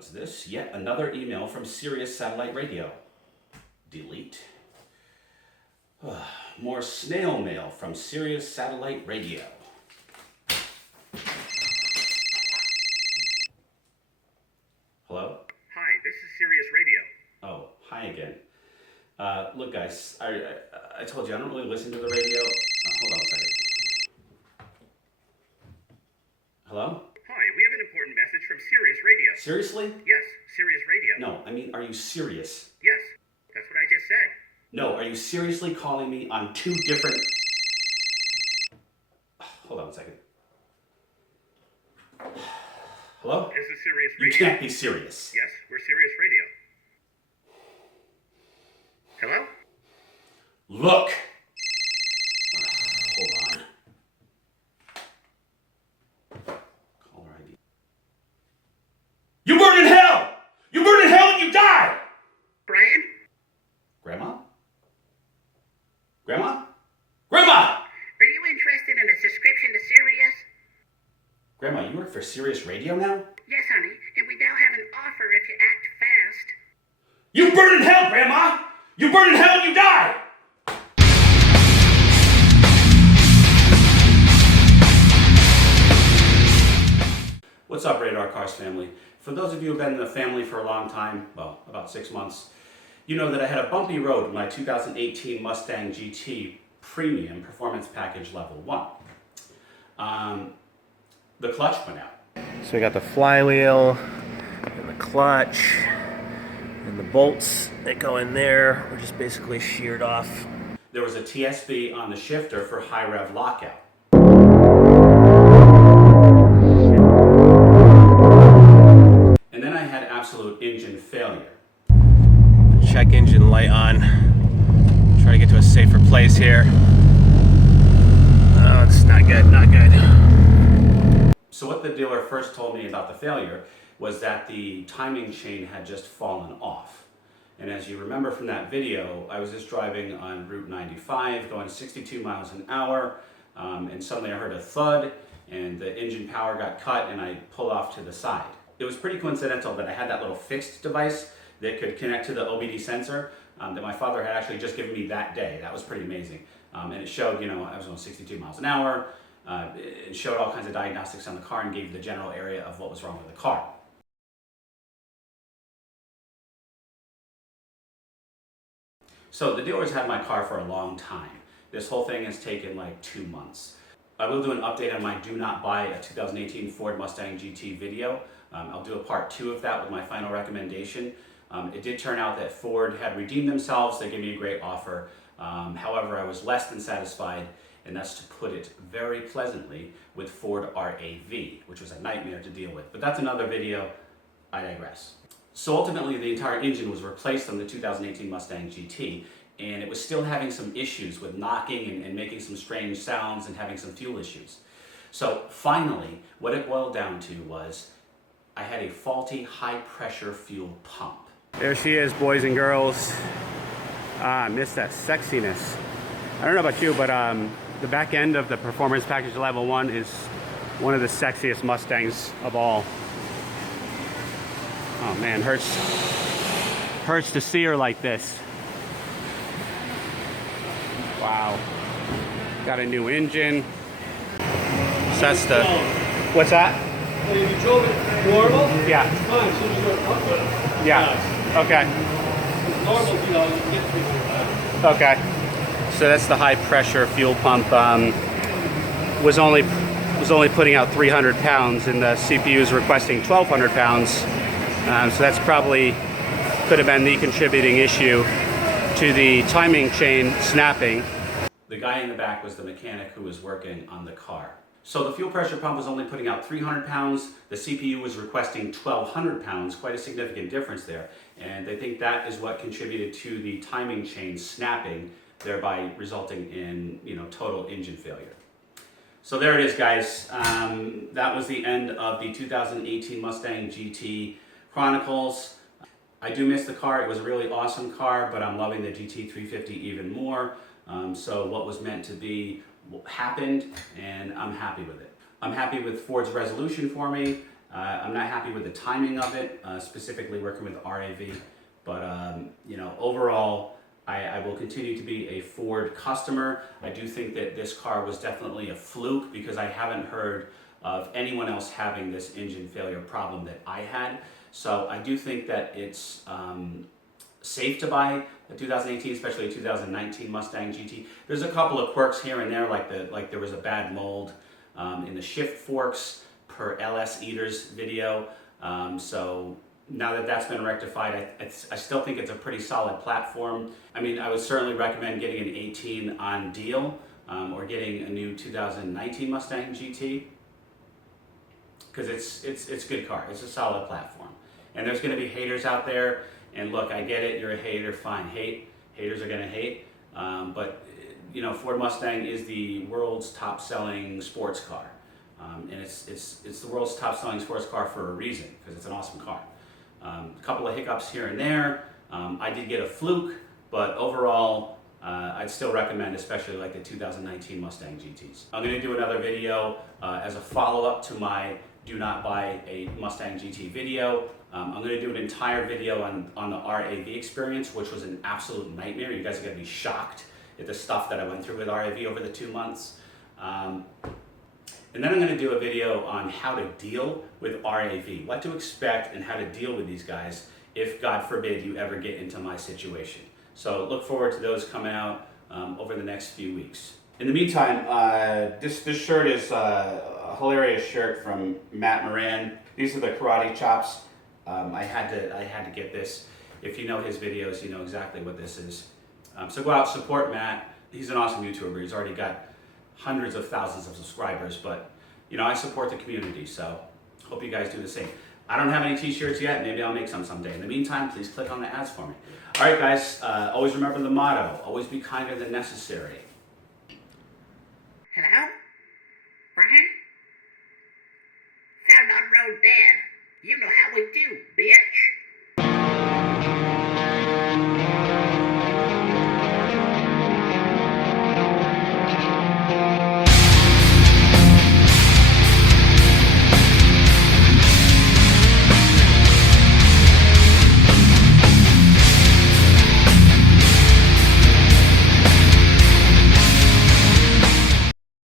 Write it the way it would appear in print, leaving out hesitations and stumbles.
What's this? Yet another email from Sirius Satellite Radio. Delete. More snail mail from Sirius Satellite Radio. Hello? Hi, this is Sirius Radio. Oh, hi again. Look, guys, I told you I don't really listen to the radio. Hold on a second. Hello? Hi, we have an important message from Sirius Radio. Seriously? Yes, Sirius Radio. No, I mean, are you serious? Yes, that's what I just said. No, are you seriously calling me on two different... Hold on a second. Hello? This is Sirius You Radio. can't be serious. Yes, we're Sirius Radio. Hello? Look! Hold on. Caller ID. You burn in hell! You burn in hell and you die! Brian? Grandma? Grandma? Grandma! Are you interested in a subscription to Sirius? Grandma, you work for Sirius Radio now? Yes, honey, and we now have an offer if you act fast. You burn in hell, Grandma! You burn in hell and you die! What's up, Radar Cars family? For those of you who've been in the family for a long time, well, about 6 months, you know that I had a bumpy road with my 2018 Mustang GT Premium Performance Package Level 1. The clutch went out. So we got the flywheel and the clutch and the bolts that go in there were just basically sheared off. There was a TSB on the shifter for high rev lockout. And then I had absolute engine failure. Check engine light on. Try to get to a safer place here. Oh, it's not good, not good. So what the dealer first told me about the failure was that the timing chain had just fallen off. And as you remember from that video, I was just driving on Route 95 going 62 miles an hour, and suddenly I heard a thud and the engine power got cut and I pulled off to the side. It was pretty coincidental that I had that little fixed device that could connect to the OBD sensor that my father had actually just given me that day. That was pretty amazing. And it showed, you know, I was going 62 miles an hour. It showed all kinds of diagnostics on the car and gave you the general area of what was wrong with the car. So the dealer's had my car for a long time. This whole thing has taken like 2 months. I will do an update on my do not buy a 2018 Ford Mustang GT video. I'll do a part 2 of that with my final recommendation. It did turn out that Ford had redeemed themselves. They gave me a great offer. However, I was less than satisfied, and that's to put it very pleasantly, with Ford RAV, which was a nightmare to deal with. But that's another video. I digress. So ultimately, the entire engine was replaced on the 2018 Mustang GT, and it was still having some issues with knocking and making some strange sounds and having some fuel issues. So finally, what it boiled down to was I had a faulty high-pressure fuel pump. There she is, boys and girls. I miss that sexiness. I don't know about you, but the back end of the Performance Package Level 1 is one of the sexiest Mustangs of all. Oh man, hurts to see her like this. Wow. Got a new engine. So that's the... What's that? Well, if you drove it normal, Yeah. it's fine. As soon as you're up with it, Yeah. Okay. it's normal, you know, you get through it. Okay. So that's the high pressure fuel pump. Was only putting out 300 pounds, and the CPU is requesting 1,200 pounds. So that's probably could have been the contributing issue to the timing chain snapping. The guy in the back was the mechanic who was working on the car. So the fuel pressure pump was only putting out 300 pounds. The CPU was requesting 1,200 pounds, quite a significant difference there. And they think that is what contributed to the timing chain snapping, thereby resulting in, you know, total engine failure. So there it is, guys. That was the end of the 2018 Mustang GT Chronicles. I do miss the car. It was a really awesome car, but I'm loving the GT350 even more. So what was meant to be happened, and I'm happy with it. I'm happy with Ford's resolution for me. I'm not happy with the timing of it, specifically working with RAV, but you know, overall, I will continue to be a Ford customer. I do think that this car was definitely a fluke because I haven't heard of anyone else having this engine failure problem that I had. So I do think that it's safe to buy a 2018, especially a 2019 Mustang GT. There's a couple of quirks here and there, like there was a bad mold in the shift forks per LS Eaters video. So now that that's been rectified, I still think it's a pretty solid platform. I mean, I would certainly recommend getting an 18 on deal or getting a new 2019 Mustang GT because it's a good car. It's a solid platform. And there's going to be haters out there. And look, I get it. You're a hater. Fine. Haters are going to hate. But you know, Ford Mustang is the world's top-selling sports car, and it's the world's top-selling sports car for a reason because it's an awesome car. A couple of hiccups here and there. I did get a fluke, but overall, I'd still recommend, especially like the 2019 Mustang GTs. I'm going to do another video as a follow-up to my do not buy a Mustang GT video. I'm going to do an entire video on the RAV experience, which was an absolute nightmare. You guys are going to be shocked at the stuff that I went through with RAV over the 2 months. And then I'm going to do a video on how to deal with RAV, what to expect and how to deal with these guys if, God forbid, you ever get into my situation. So look forward to those coming out over the next few weeks. In the meantime, this shirt is a hilarious shirt from Matt Moran. These are the karate chops. I had to get this. If you know his videos, you know exactly what this is. So go out, support Matt. He's an awesome YouTuber. He's already got hundreds of thousands of subscribers, but you know, I support the community, so hope you guys do the same. I don't have any t-shirts yet. Maybe I'll make some someday. In the meantime, please click on the ads for me. All right, guys, always remember the motto, always be kinder than necessary.